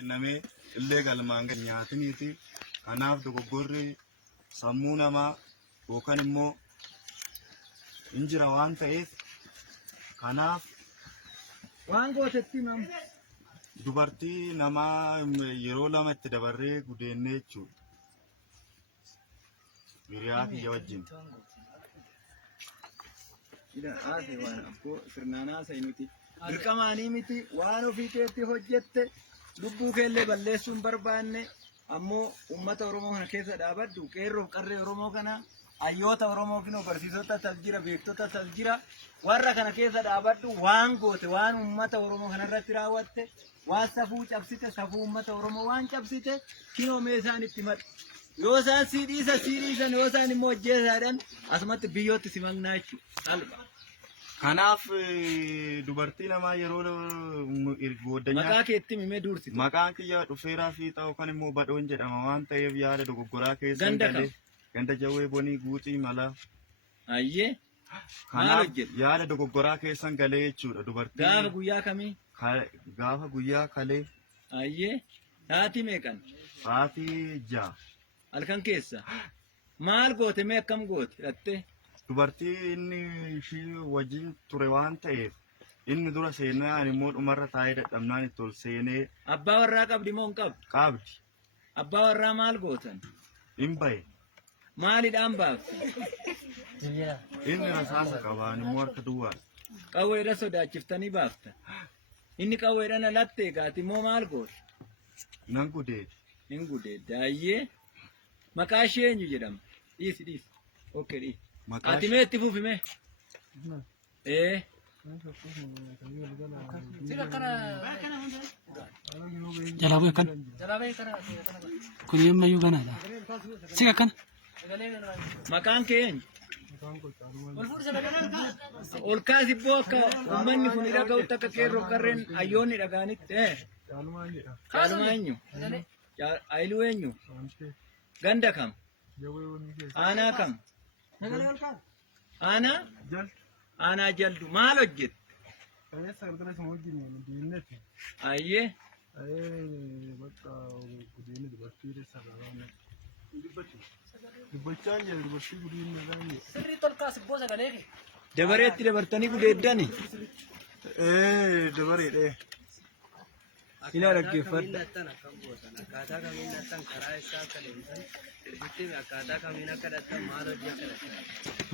kennamee illee galmaan gad nyaatiniiti. Kanaaf dogoggorri sammuu namaa yookaan immoo injira waan ta'eef kanaaf waan gootetti nam dubartii namaa yeroo lama itti dabarree gudeennee jechuudha. Hiriyaa kiyya wajjin. ida ase waan abbo sirnaanaa saynuti dirqamaanii miti waan ofii keetti hojjette lubbuu keellee balleessuun barbaanne ammoo ummata Oromoo kana keessa dhaabaddu qeerroof qarree Oromoo kana ayyoota Oromoo kinoo barsiisota tas jira beektota tas jira warra kana keessa dhaabaddu waan goote waan ummata Oromoo kana irratti raawwatte waan safuu cabsite safuu ummata Oromoo waan cabsite kinoo meeshaan itti madhu yoo isaan siidhiisan yoo isaan immoo hojjeesaadhaan asumatti biyyootti si maqnaa jechuudha. Kanaaf dubartii namaa yeroo booddanyaa maqaa keetti mimee duursite maqaan kiyya dhufeeraa fi ta'u kan immoo badhoon jedhama waan ta'eef yaada dogoggoraa keessa ganda jawwee bonii guutii mala ayyee kanaaf yaada dogoggoraa keessan galee jechuudha dubartii gaafa guyyaa kamii gaafa guyyaa kalee ayyee sa'aatii meeqan sa'aatii 6 halkan keessa maal goote mee akkam goote dhatte dubartii inni ishii wajjin ture waan ta'eef inni dura seenaa ani immoo dhumarra taa'ee dadhabnaan itti ol seenee abbaa warraa qabdi moo hin qabdu qabdi abbaa warraa maal gootan hin bahe maalidhaan baafte inni rasaasa qaba ani immoo harka duwwaa qawweedha sodaachiftanii baafta inni qawweedhaan alatte egaati immoo maal goote nan gudeedi hin gudeedde ayyee maqaa ishee eenyu jedhama dhiisi okay dhiisi ati mee itti fuufime Jalabe kan kunyemma yu ganada sika kan maqaan kee eenyu ol kaasi booka ummanni kun dhaga'utti akka qeerroo qarreen ayyoonni dhagaanitti caalumaa eenyu ayluu eenyu ganda kam aanaa kam aanaa jaldu maal hojjette ayyee dabareetti dabartanii gudeeddani dabareedhe ila dhaggeeffadha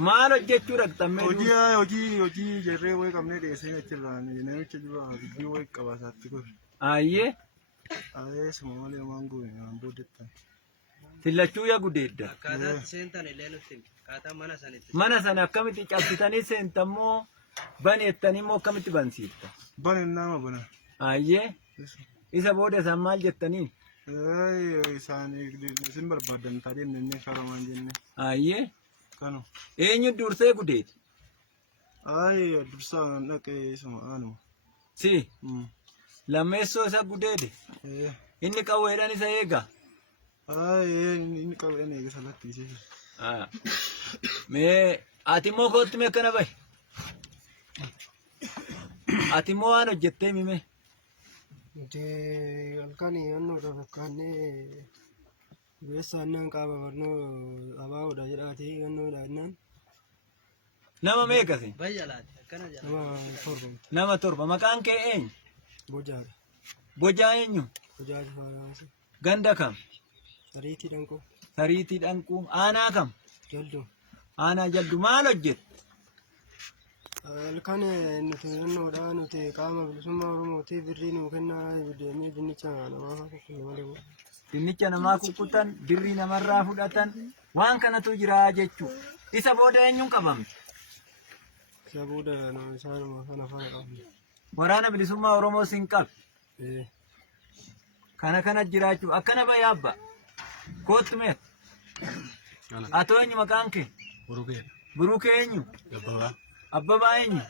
maal hojjechuu dhaqxamme hojii jarree wayii qabnee dhiyeessee achirraan namicha dura biyyi wayii qabaasaatti kun ayyee suma malee waan goone waan booddettan tillachuu yaa gudeedda mana sana akkamitti cabsitanii seentammoo baneettanii immoo akkamitti bansiifta bane nama bana ayyee isa booda isaan maal jettaniin isaan isin barbaadan taatee inni karamaan jenne ayyee kanu eenyu dursee gudeeti dursaa dhaqee isuma aanuma si lammeessoo isa gudeede inni qawweedhaan isa eega inni qawweedhaan eega salatti ishee mee ati immoo kootti mee akkana bahe ati immoo waan hojjettee mime halkanii annoodha fakkaannee beessaannaan qaama barnoo abaa'uudha jedhaatee annoodha jennaan nama meeqasi nama torba maqaan kee eenyu bojaadha bojaa eenyu bojaati faaraansi ganda kam sariitii dhanquu aanaa kam jaldu aanaa jaldu maal hojjette halkan nuti annoodha nuti qaama bilisummaa Oromootii birrii nuu kennaa deemee dinnicha namaa malee dinnicha namaa kukkutan birrii namarraa fudhatan waan kanatu jira jechuu isa booda eenyuun qabamte isa booda isaanuma kana faana qabne waraana bilisummaa Oromoo sin qabe kana jiraachuu akkana bayyaabba kootu mee atoo eenyu maqaan kee burukee eenyu abbabaa eenyu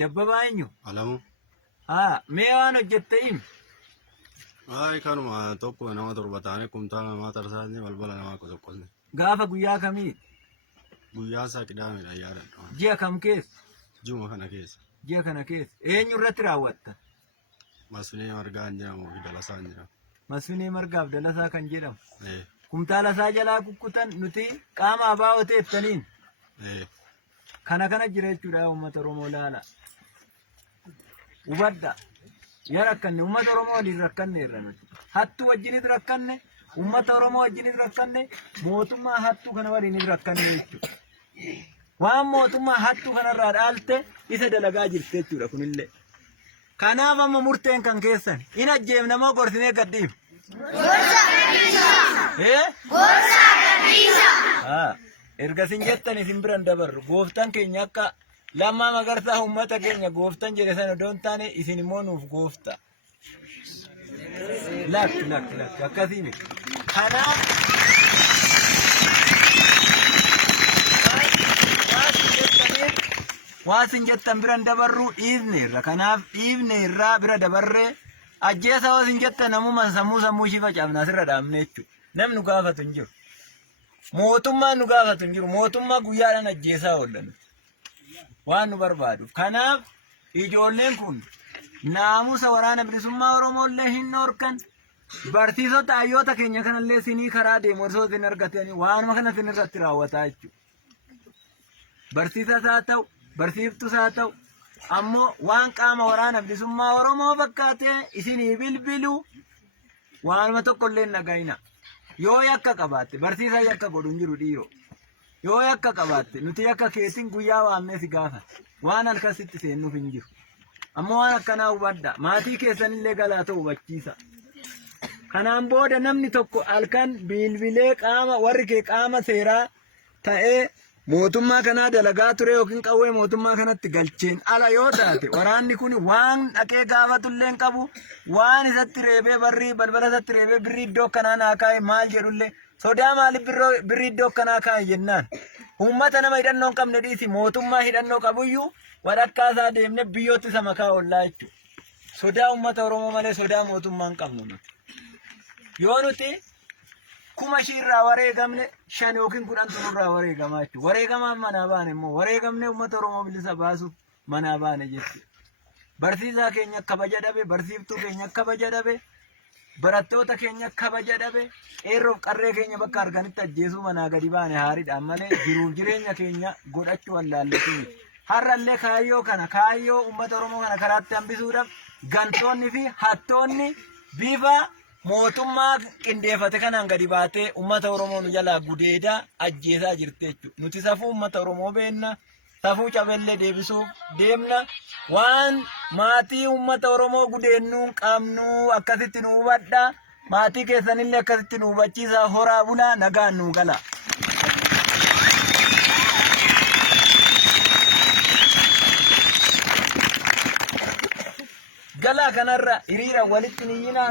dabbabaa eenyu alamu mee waan hojjette himi kanuma tokko nama torba taane kumtaala namaa tarsaasni balbala namaa qoqqoodne gaafa guyyaa kamii guyyaa isaa qidaamedha yaadadha ji'a kam keessa ji'uma kana keessa eenyu irratti raawwatta Masni margaa hin jedhamu fi dalasaa hin jedhamu. Masfinii margaaf dalasaa kan jedhamu. Eh, Kumtaala isaa jalaa kukkutan nuti qaama ABO teeftaniin eh, kana jira jechuudha uummata Oromoo laala. Hubadha. Yaa rakkanne uummata Oromoo waliin rakkanne irra nuti. Hattuu wajjinis rakkanne, uummata Oromoo wajjinis rakkanne, mootummaa hattuu kana waliinis rakkanne jechuudha. Waan mootummaa hattuu kanarraa dhaalte isa dalagaa jirti jechuudha kunillee. Kanaaf amma murteen kan keessan in ajjeefna moo gorsinee gadhiif? Erga isin jettan isin biran dabarru gooftaan keenya akka Lammaa Magarsaa uummata keenya gooftaan jedhe sana odoon taane isin immoo nuuf goofta. Lakki akkasii miti. Kanaaf waan isin jettan biran dabarru dhiifneerra. Kanaaf dhiifneerraa bira dabarree ajjeesa yoo isin jettan namuma sammuu ishii facaafna asirra dhaabne jechuudha. Namni nu gaafatu hin jiru. Mootummaan nu gaafatu hin jiru. Mootummaa guyyaadhaan ajjeesaa oolan. Waan nu barbaaduuf. Kanaaf ijoolleen kun naamusa waraana bilisummaa Oromoollee hin dhorkan. Barsiisota hayyoota keenya kanallee isinii karaa deemu osoo isin argatanii waanuma kana isin irratti raawwataa jechuudha. Barsiisas haa ta'u, barsiiftus haa ta'u, ammoo waan qaama waraana bilisummaa Oromoo fakkaatee isinii bilbilu waanuma tokkollee hin dhaga'ina. Yoo yakka qabaatte barsiisaa yakka godhu hin jiru dhiiroo. Yoo yakka qabaatte nuti yakka keetiin guyyaa waamnee si gaafata. Waan halkasitti seennuuf hin jiru. Ammoo waan akkanaa hubadha. Maatii keessanillee galaa ta'u hubachiisa. Kanaan booda namni tokko halkan bilbilee warri kee qaama seeraa ta'ee mootummaa kanaa dalagaa ture yookiin qawwee mootummaa kanatti galcheen ala yoo taate waraanni kun waan dhaqee gaafatullee hin qabu waan isatti reebee balbala isatti reebee birrii iddoo kanaa naa kaa'e maal jedhullee sodaa maaliif birrii iddoo kanaa kaa'e jennaan uummata nama hidhannoo hin qabne dhiisi mootummaa hidhannoo qabuyyuu walakkaa isaa deemne biyyootti isa makaa ollaa jechuudha. Sodaa uummata Oromoo malee sodaa mootummaa hin qabnu nuti. Yoo nuti 1000 irraa wareegamne 5 yookiin 10 irraa wareegamaa jechuudha. Wareegamaaf manaa baane immoo wareegamne uummata Oromoo bilisa baasuuf manaa baane jechuudha. Barsiisaa keenya kabaja dhabe, barsiiftuu keenya kabaja dhabe, barattoota keenya kabaja dhabe, eerroof qarree keenya bakka arganitti ajjeesuu manaa gadi baane haariidhaan malee jiruuf jireenya keenya godhachuu wallaalleetii miti. Har'allee kaayyoo uummata Oromoo kana karaatti hambisuudhaaf gantoonni fi hattoonni bifa mootummaa qindeeffate kanaan gadi baatee uummata Oromoo nu jalaa gudeedaa ajjeesaa jirti jechuudha. Nuti safuu uummata Oromoo beenna, safuu cabellee deebisuuf deemna. Waan maatii uummata Oromoo gudeennuu qabnu akkasitti nu hubadha. Maatii keessanillee akkasitti nu hubachiisa. Horaa bulaa nagaan nu gala. Galaa kanarra hiriira walitti niyyinaa